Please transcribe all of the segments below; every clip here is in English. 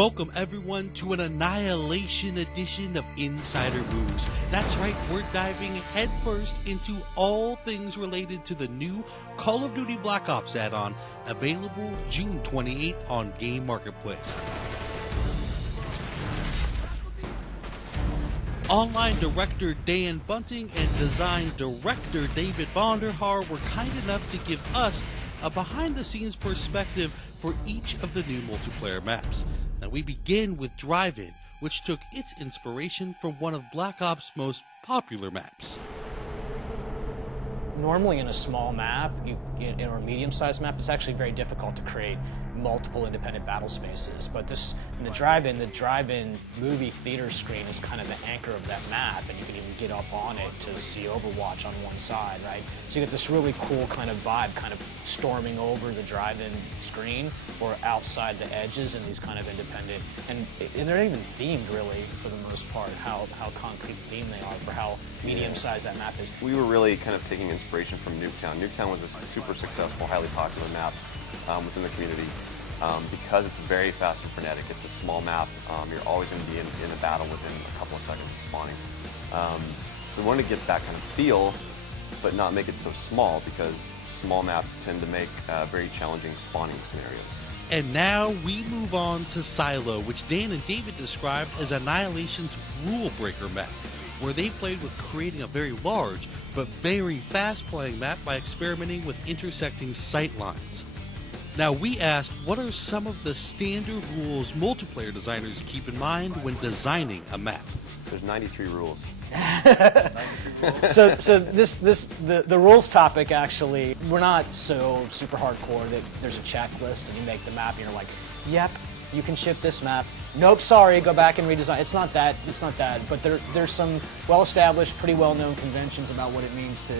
Welcome everyone to an Annihilation edition of Insider Moves. That's right, we're diving headfirst into all things related to the new Call of Duty Black Ops add-on, available June 28th on Game Marketplace. Online director Dan Bunting and design director David Vonderhaar were kind enough to give us a behind-the-scenes perspective for each of the new multiplayer maps. Now we begin with Drive-In, which took its inspiration from one of Black Ops' most popular maps. Normally in a small map, or a medium-sized map, it's actually very difficult to create multiple independent battle spaces. But this, in the drive-in movie theater screen is kind of the anchor of that map, and you can even get up on it to see Overwatch on one side, right? So you get this really cool kind of vibe, kind of storming over the drive-in screen or outside the edges in these kind of independent, and they're not even themed really for the most part, how concrete themed they are for how medium-sized that map is. We were really kind of taking inspiration from Nuketown. Nuketown was a super successful, highly popular map within the community because it's very fast and frenetic. It's a small map. You're always going to be in a battle within a couple of seconds of spawning. So we wanted to get that kind of feel, but not make it so small, because small maps tend to make very challenging spawning scenarios. And now we move on to Silo, which Dan and David described as Annihilation's rule breaker map, where they played with creating a very large but very fast-playing map by experimenting with intersecting sight lines. Now we asked, what are some of the standard rules multiplayer designers keep in mind when designing a map? There's 93 rules. So the rules topic, actually, we're not so super hardcore that there's a checklist and you make the map and you're like, yep, you can ship this map. Nope, sorry, go back and redesign. It's not that, but there's some well-established, pretty well-known conventions about what it means to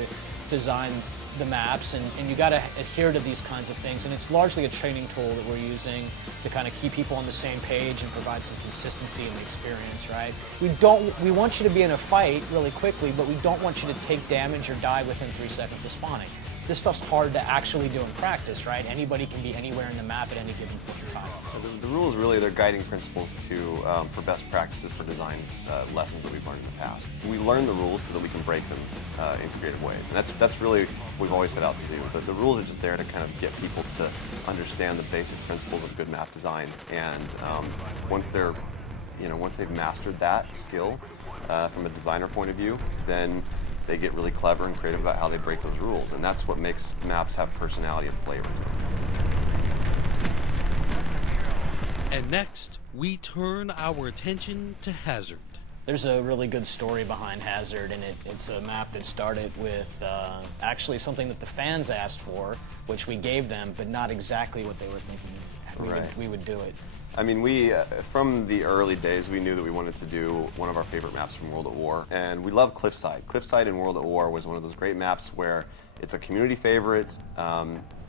design the maps, and you got to adhere to these kinds of things, and it's largely a training tool that we're using to kind of keep people on the same page and provide some consistency in the experience, right? We want you to be in a fight really quickly, but we don't want you to take damage or die within 3 seconds of spawning. This stuff's hard to actually do in practice, right? Anybody can be anywhere in the map at any given point in time. The rules really, they're guiding principles for best practices for design lessons that we've learned in the past. We learn the rules so that we can break them in creative ways, and that's really what we've always set out to do. But the rules are just there to kind of get people to understand the basic principles of good map design, and once they've mastered that skill from a designer point of view, then they get really clever and creative about how they break those rules, and that's what makes maps have personality and flavor. And next, we turn our attention to Hazard. There's a really good story behind Hazard, and it's a map that started with actually something that the fans asked for, which we gave them, but not exactly what they were thinking we would do it. I mean, from the early days, we knew that we wanted to do one of our favorite maps from World at War, and we love Cliffside. Cliffside in World at War was one of those great maps where it's a community favorite.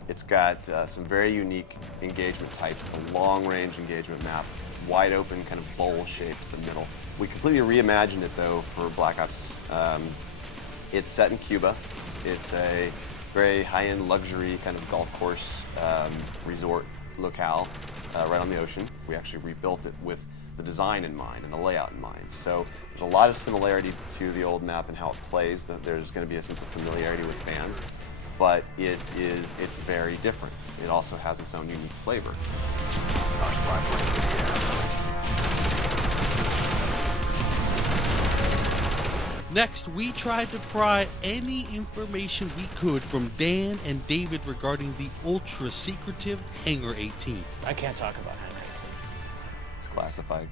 It's got some very unique engagement types. It's a long-range engagement map, wide open, kind of bowl-shaped in the middle. We completely reimagined it, though, for Black Ops. It's set in Cuba. It's a very high-end luxury kind of golf course resort locale right on the ocean. We actually rebuilt it with the design in mind and the layout in mind. So there's a lot of similarity to the old map and how it plays. There's going to be a sense of familiarity with fans, but it's very different. It also has its own unique flavor. Next, we tried to pry any information we could from Dan and David regarding the ultra-secretive Hangar 18. I can't talk about Hangar 18. It's classified.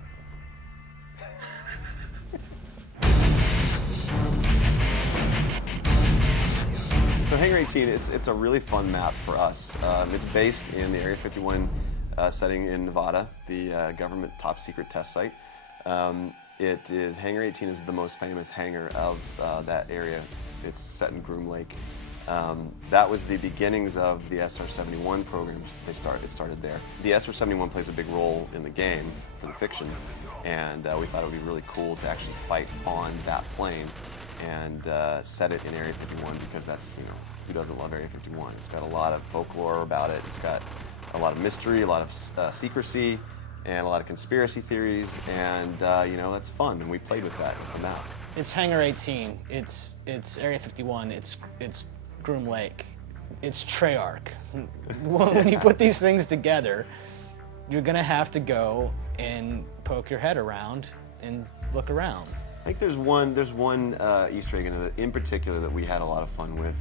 So Hangar 18, it's a really fun map for us. It's based in the Area 51 setting in Nevada, the government top secret test site. Hangar 18 is the most famous hangar of that area. It's set in Groom Lake. That was the beginnings of the SR-71 programs. It started there. The SR-71 plays a big role in the game for the fiction, and we thought it would be really cool to actually fight on that plane and set it in Area 51, because that's, who doesn't love Area 51? It's got a lot of folklore about it. It's got a lot of mystery, a lot of secrecy, and a lot of conspiracy theories, and you know, that's fun, and we played with that on that. It's Hangar 18. It's Area 51. It's Groom Lake. It's Treyarch. When you put these things together, you're gonna have to go and poke your head around and look around. I think there's one Easter egg in particular that we had a lot of fun with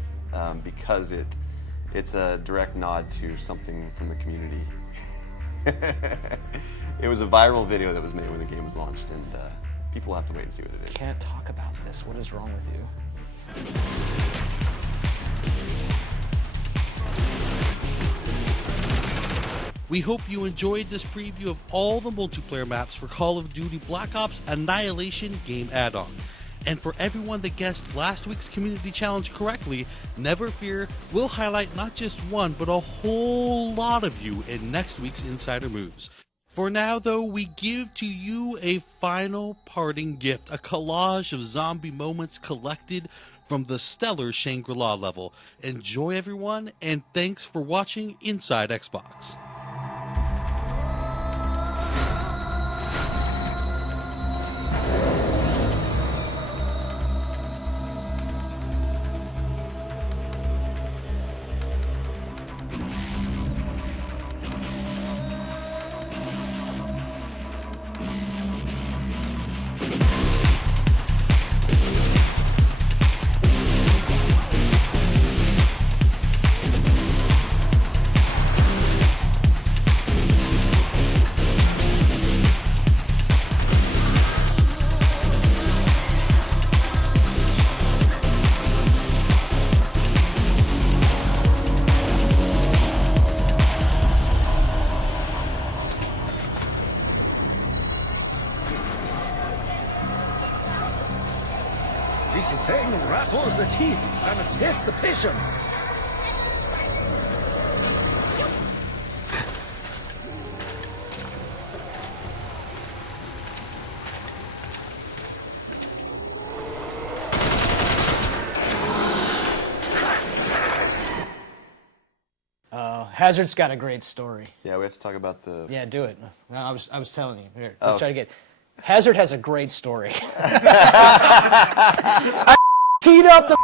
because it's a direct nod to something from the community. It was a viral video that was made when the game was launched, and people will have to wait and see what it is. Can't talk about this. What is wrong with you? We hope you enjoyed this preview of all the multiplayer maps for Call of Duty Black Ops Annihilation game add-on. And for everyone that guessed last week's community challenge correctly, never fear, we'll highlight not just one, but a whole lot of you in next week's Insider Moves. For now, though, we give to you a final parting gift, a collage of zombie moments collected from the stellar Shangri-La level. Enjoy, everyone, and thanks for watching Inside Xbox. This thing rattles the teeth and tests the patience. Hazard's got a great story. Yeah, we have to talk about the... Yeah, do it. I was telling you. Here, Oh. let's try to get. Hazard has a great story. I teed up the